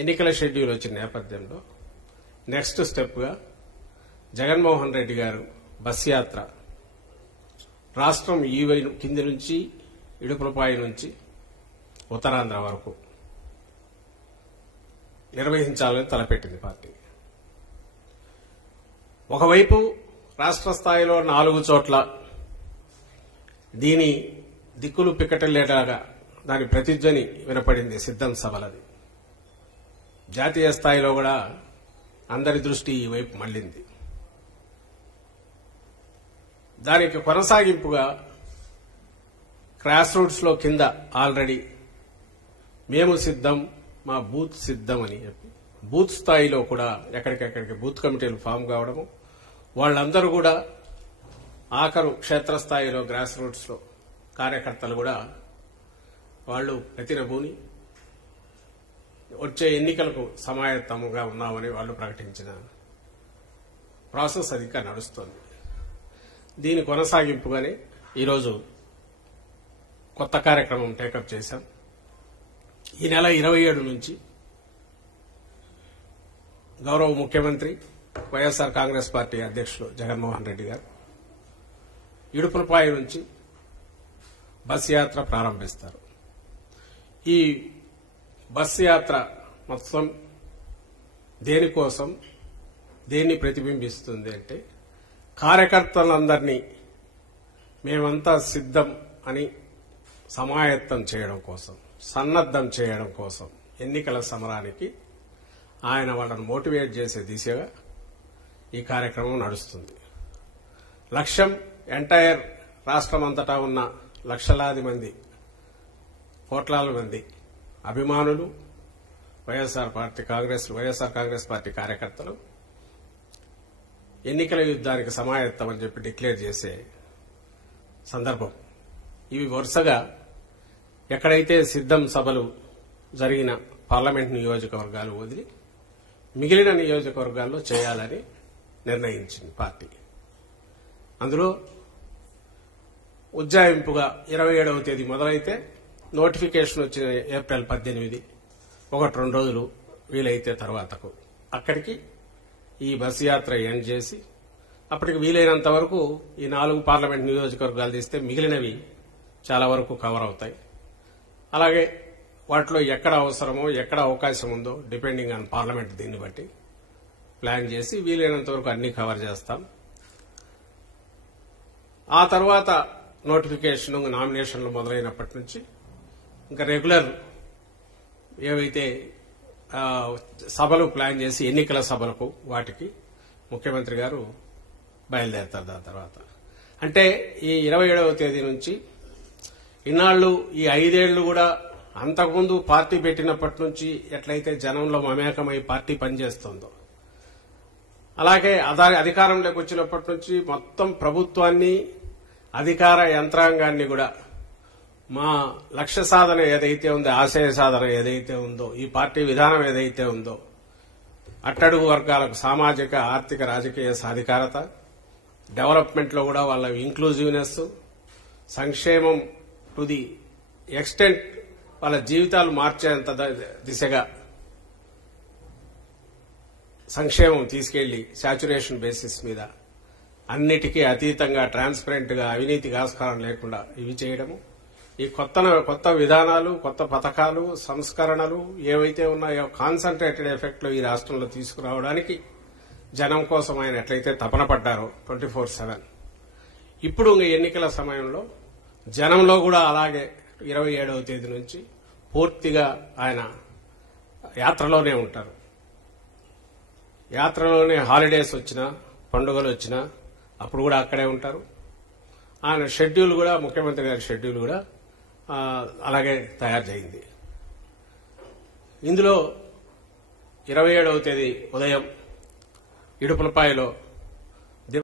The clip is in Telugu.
ఎన్నికల షెడ్యూల్ వచ్చిన నేపథ్యంలో నెక్స్ట్ స్టెప్గా జగన్మోహన్ రెడ్డి గారు బస్ యాత్ర రాష్ట్రం కింది నుంచి ఇడుపులపాయ నుంచి ఉత్తరాంధ్ర వరకు నిర్వహించాలని తలపెట్టింది పార్టీ. ఒకవైపు రాష్ట్ర స్థాయిలో 4 చోట్ల దీని దిక్కులు పిక్కటలేలాగా దాని ప్రతిధ్వని వినపడింది సిద్ధం సభలది. జాతీయ స్థాయిలో కూడా అందరి దృష్టి ఈ వైపు మళ్లింది. దానికి కొనసాగింపుగా గ్రాస్ రూట్స్ లో కింద ఆల్రెడీ మేము సిద్ధం, మా బూత్ సిద్ధం అని చెప్పి బూత్ స్థాయిలో కూడా ఎక్కడికెక్కడికి బూత్ కమిటీలు ఫామ్ కావడము, వాళ్ళందరూ కూడా ఆఖరు క్షేత్రస్థాయిలో గ్రాస్ రూట్స్ లో కార్యకర్తలు కూడా వాళ్ళు ప్రతినబూని వచ్చే ఎన్నికలకు సమాయత్తముగా ఉన్నామని వాళ్ళు ప్రకటించిన ప్రాసెస్ అది ఇంకా నడుస్తోంది. దీని కొనసాగింపుగానే ఈరోజు కొత్త కార్యక్రమం టేకప్ చేశాం. ఈ నెల 27 నుంచి గౌరవ ముఖ్యమంత్రి వైఎస్ఆర్ కాంగ్రెస్ పార్టీ అధ్యక్షులు జగన్మోహన్ రెడ్డి గారు ఇడుపులపాయ నుంచి బస్ యాత్ర ప్రారంభిస్తారు. ఈ బస్ యాత్ర మొత్తం దేనికోసం, దేన్ని ప్రతిబింబిస్తుంది అంటే కార్యకర్తలందరినీ మేమంతా సిద్ధం అని సమాయత్తం చేయడం కోసం, సన్నద్దం చేయడం కోసం ఎన్నికల సమరానికి ఆయన వాళ్ళను మోటివేట్ చేసే దిశగా ఈ కార్యక్రమం నడుస్తుంది. లక్ష్యం ఎంటైర్ రాష్ట్రమంతటా ఉన్న లక్షలాది మంది, కోట్లాది మంది అభిమానులు, వైఎస్ఆర్ కాంగ్రెస్ పార్టీ కార్యకర్తలు ఎన్నికల యుద్ధానికి సమాయత్తమని చెప్పి డిక్లేర్ చేసే సందర్భం. ఇవి వరుసగా ఎక్కడైతే సిద్ధం సభలు జరిగిన పార్లమెంట్ నియోజకవర్గాలు వదిలి మిగిలిన నియోజకవర్గాల్లో చేయాలని నిర్ణయించింది పార్టీ. అందులో ఉజ్జాయింపుగా 27వ తేదీ మొదలైతే నోటిఫికేషన్ వచ్చిన ఏప్రిల్ 18, 1-2 రోజులు వీలైతే తర్వాతకు అక్కడికి ఈ బస్ యాత్ర ఎండ్ చేసి అప్పటికి వీలైనంత వరకు ఈ 4 పార్లమెంట్ నియోజకవర్గాలు తీస్తే మిగిలినవి చాలా వరకు కవర్ అవుతాయి. అలాగే వాటిలో ఎక్కడ అవసరమో, ఎక్కడ అవకాశం ఉందో డిపెండింగ్ ఆన్ పార్లమెంట్ దీన్ని బట్టి ప్లాన్ చేసి వీలైనంత వరకు అన్ని కవర్ చేస్తాం. ఆ తర్వాత నోటిఫికేషన్, నామినేషన్లు మొదలైనప్పటి నుంచి ఇంకా రెగ్యులర్ ఏవైతే సభలు ప్లాన్ చేసి ఎన్నికల సభలకు వాటికి ముఖ్యమంత్రి గారు బయలుదేరతారు. దాని తర్వాత అంటే ఈ 27వ తేదీ నుంచి ఇన్నాళ్లు ఈ 5 ఏళ్లు కూడా అంతకుముందు పార్టీ పెట్టినప్పటి నుంచి ఎట్లయితే జనంలో మమేకమై పార్టీ పనిచేస్తోందో, అలాగే అధికారంలోకి వచ్చినప్పటి నుంచి మొత్తం ప్రభుత్వాన్ని, అధికార యంత్రాంగాన్ని కూడా మా లక్ష్య సాధన ఏదైతే ఉందో, ఆశయ సాధన ఏదైతే ఉందో, ఈ పార్టీ విధానం ఏదైతే ఉందో, అట్టడుగు వర్గాలకు సామాజిక, ఆర్థిక, రాజకీయ సాధికారత, డెవలప్మెంట్ లో కూడా వాళ్ళ ఇంక్లూజివ్నెస్, సంక్షేమం టు ది ఎక్స్టెంట్ వాళ్ళ జీవితాలు మార్చేంత దిశగా సంక్షేమం తీసుకెళ్లి శాచ్యురేషన్ బేసిస్ మీద అన్నిటికీ అతీతంగా ట్రాన్స్పరెంట్ గా అవినీతికి ఆస్కారం లేకుండా ఇవి చేయడము, ఈ కొత్త విధానాలు, కొత్త పథకాలు, సంస్కరణలు ఏవైతే ఉన్నాయో కాన్సన్ట్రేటెడ్ ఎఫెక్ట్ లో ఈ రాష్ట్రంలో తీసుకురావడానికి జనం కోసం ఆయన ఎట్లయితే తపన పడ్డారో 24/7, ఇప్పుడు ఎన్నికల సమయంలో జనంలో కూడా అలాగే 27వ తేదీ నుంచి పూర్తిగా ఆయన యాత్రలోనే ఉంటారు. యాత్రలోనే హాలిడేస్ వచ్చినా, పండుగలు వచ్చినా అప్పుడు కూడా అక్కడే ఉంటారు. ఆయన షెడ్యూల్ కూడా, ముఖ్యమంత్రి గారి షెడ్యూల్ కూడా అలాగే తయారు చేయింది. ఇందులో 27వ తేదీ ఉదయం ఇడుపులపాయలో